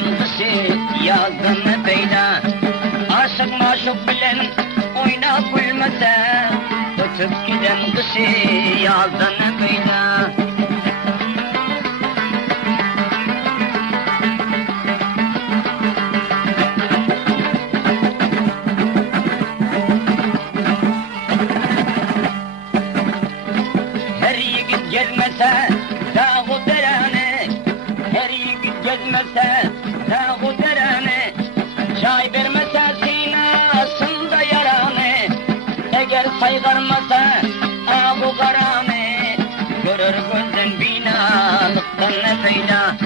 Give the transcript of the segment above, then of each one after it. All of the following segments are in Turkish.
giden kışı yazdan peyda. Aşık maşuk bilen oynap gülmese, ötüp giden kışı yazdan peyda. Her yigit gezmese dağ-u derane, her yigit gezmese dağ-u derane, çay vermese sinasında yarane, eğer saygarmasa ağu karane, görür gözden binalıktan ne feyda.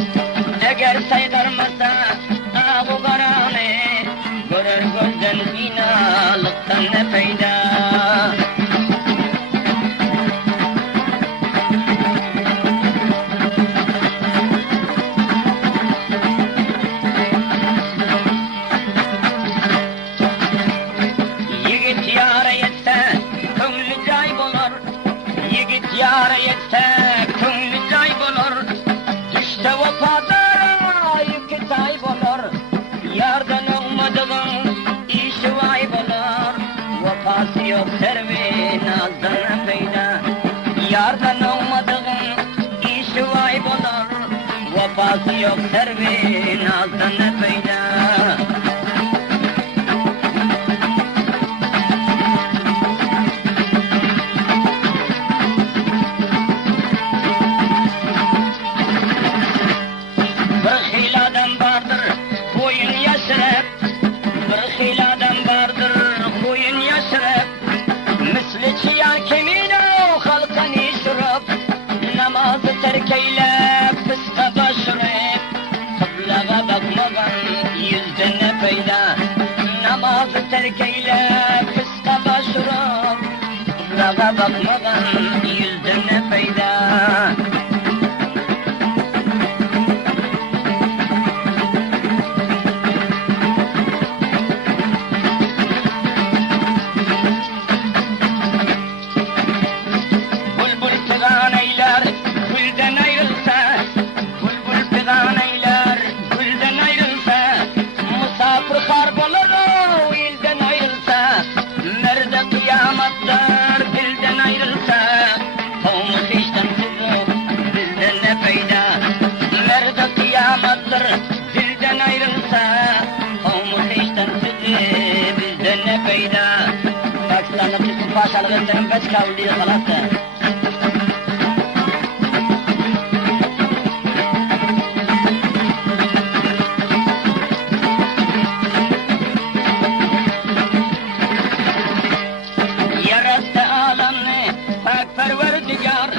Eğer saygarmasa ağu karane, görür gözden binalıktan ne feyda. Yâre yetse könlü kaybolur, düşte vefadara yükü kaybolur. Yardan olmadığın işi vaybolur, vefası yok servi nazdan peyda. Yardan olmadığın işi vaybolur, vefası yok servi nazdan peyda. Namazı terk eyle fıska başını, kıblaya bakmadan yüzde ne feyda. Namazı terk eyle fıska başını, kıblaya bakmadan yüzde ne feyda. Dilden ayrılsa, kavmu hiçten sizi bizden ne feyda. Pakistanlık üstün paşalık etlerin beş kavliyi kalattı. Yarattı alemni pak perverdigar,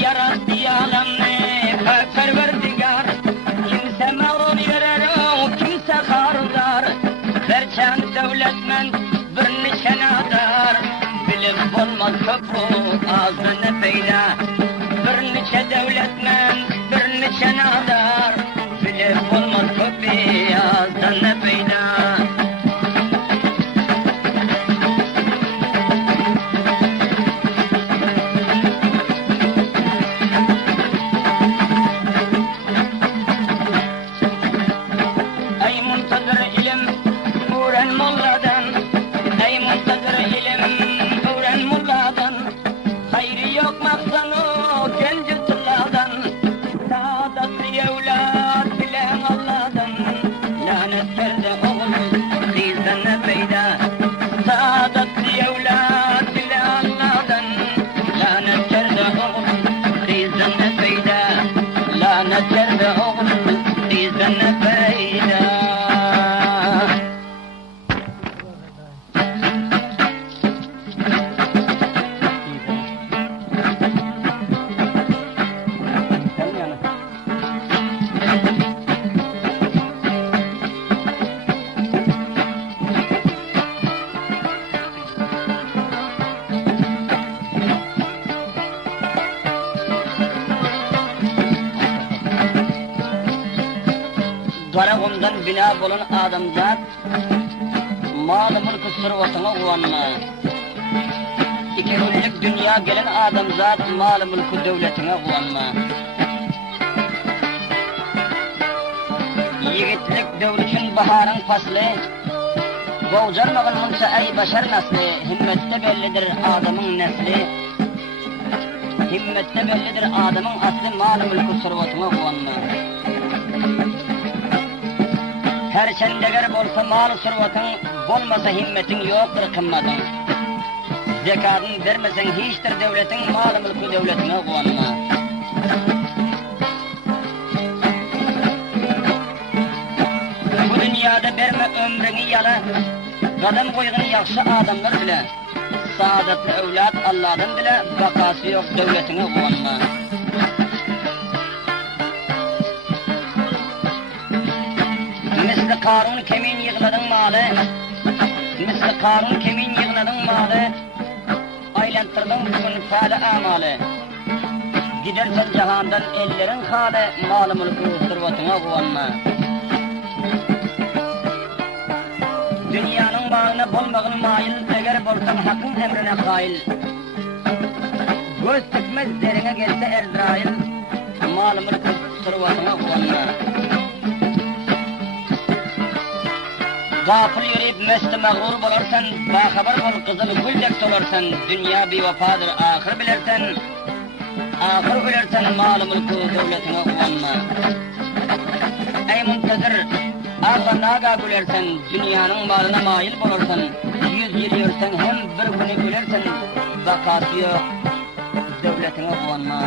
yarattı alemni pak perverdigar. Kimse mağrur yörer o kimse harudar, verçen devletmen bir nişanadar. Bilip olmaz köprü ağzını peyda, bir nice devletmen bir nişanadar. Bilip olmaz köprü ağzını peyda. Darağımdan bina bolan adamzat, mal mülkü sırvatına uvanma. İki günlük dünya gelen adamzat, mal mülkü devletine uvanma. Yigitlik dövrüçün baharın faslı, boğcanmağın munsa ey başar nasli, himmette bellidir adamın nesli. Himmette bellidir adamın asli, mal-ı mülkü survatına uvanma. Her sendeger bolsa mal-ı survatın, bolmasa himmetin yoktur kımmatın. Zekatın vermesen hiçtir devletin, mal-ı mülkü devletine uvanma. Bu dünyada verme ömrünü yala, kadam koygun yakşı adamlar bile, saadetli evlat Allah'dan bile, vakası yok devletine uvanma. Misli Karun kemin yığladın malı, misli Karun kemin yığladın malı, aylantırdın bugün fâle amalı. Gidersen cahandan ellerin hâle, mal-ı mülkü sırvatına uvanma. Dünyanın bağına bolmağın mail, eğer bolsan hakkın emrine kail. Göz tıkmaz derine gelse Erdrail, mal-ı mülkü sırvatına uvanma. Gafil yürüyüp mest-i mağrur bolarsan, bahabar bol kızıl güldek solarsan, dünya bir vafadır ahir bilersen, ahir ölersen mal-ı mülkü devletine uvanma. Ey muntazir, ağla naga gülersen, dünyanın malına mail bolarsan, 100 yıl yürsen hem bir günü gülersen, vakası yok devletine uvanma.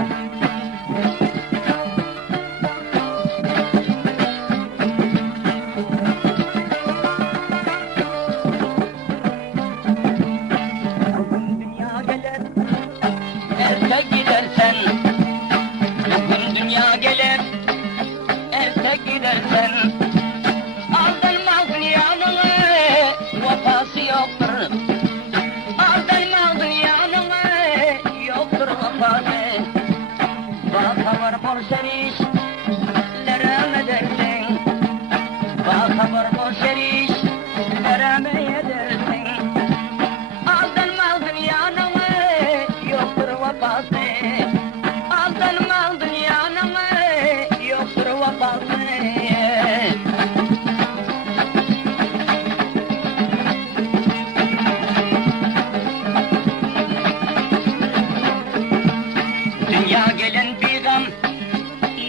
Dünya gelen bir gam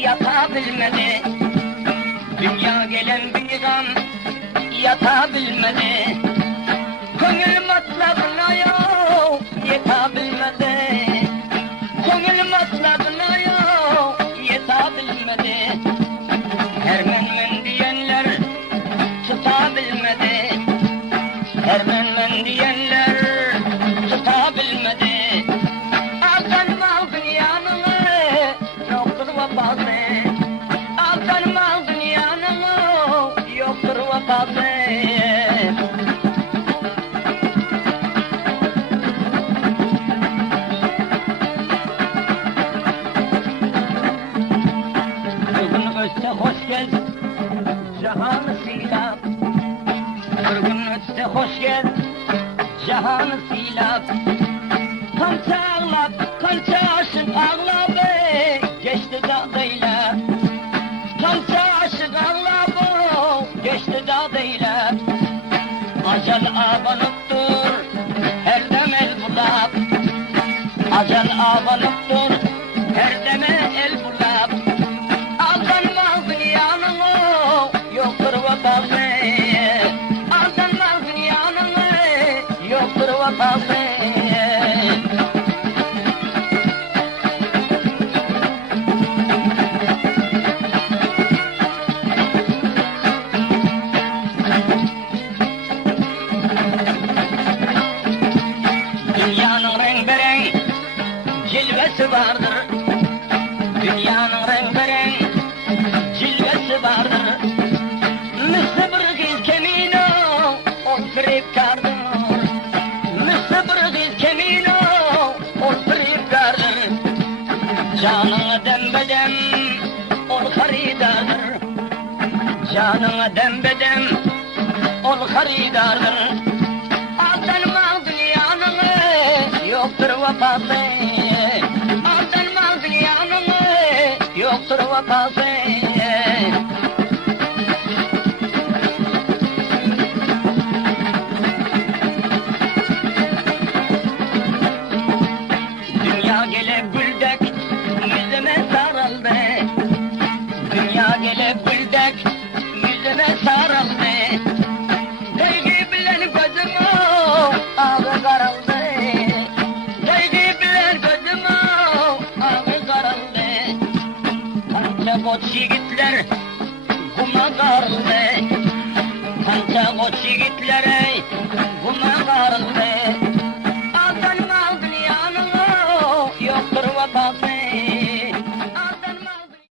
yatabilmedi, dünya gelen bir gam yatabilmedi, gönül matlabına yok yetabilmedi, gönül matlabına yok yetabilmedi. Hermen diyenler tutabilmedi, hermen diyenler tutabilmedi. Bugün ötse hoş gel, cahanı silap. Bugün ötse hoş gel, cahanı silap. Kança ağlap, kança aşık ağlap, geçti dağdayla. Kança aşık ağlap, geçti dağdayla. Acel abanıptır, her dem el bulap. Acel abanıptır, her deme el bulap. Aldanma dünyanı, yoktur vefası. Aldanma dünyanı, yoktur vefası. Dünyanın renk cilvesi vardır. Dünyanın renk cilvesi vardır. Misli bir kız kemino, ol firipkardır. Misli bir kız kemino, ol firipkardır. Canını dembedem, ol haridardır. Canını dembedem, ol haridardır. Aldanma dünyanın, yoktur vefası. Aldanma dünyanın, yoktur vefası. koç yigitler kuma karıldı. Kanca koç yigitlere kuma karıldı. Aldın aldın yanını yoktur vefası.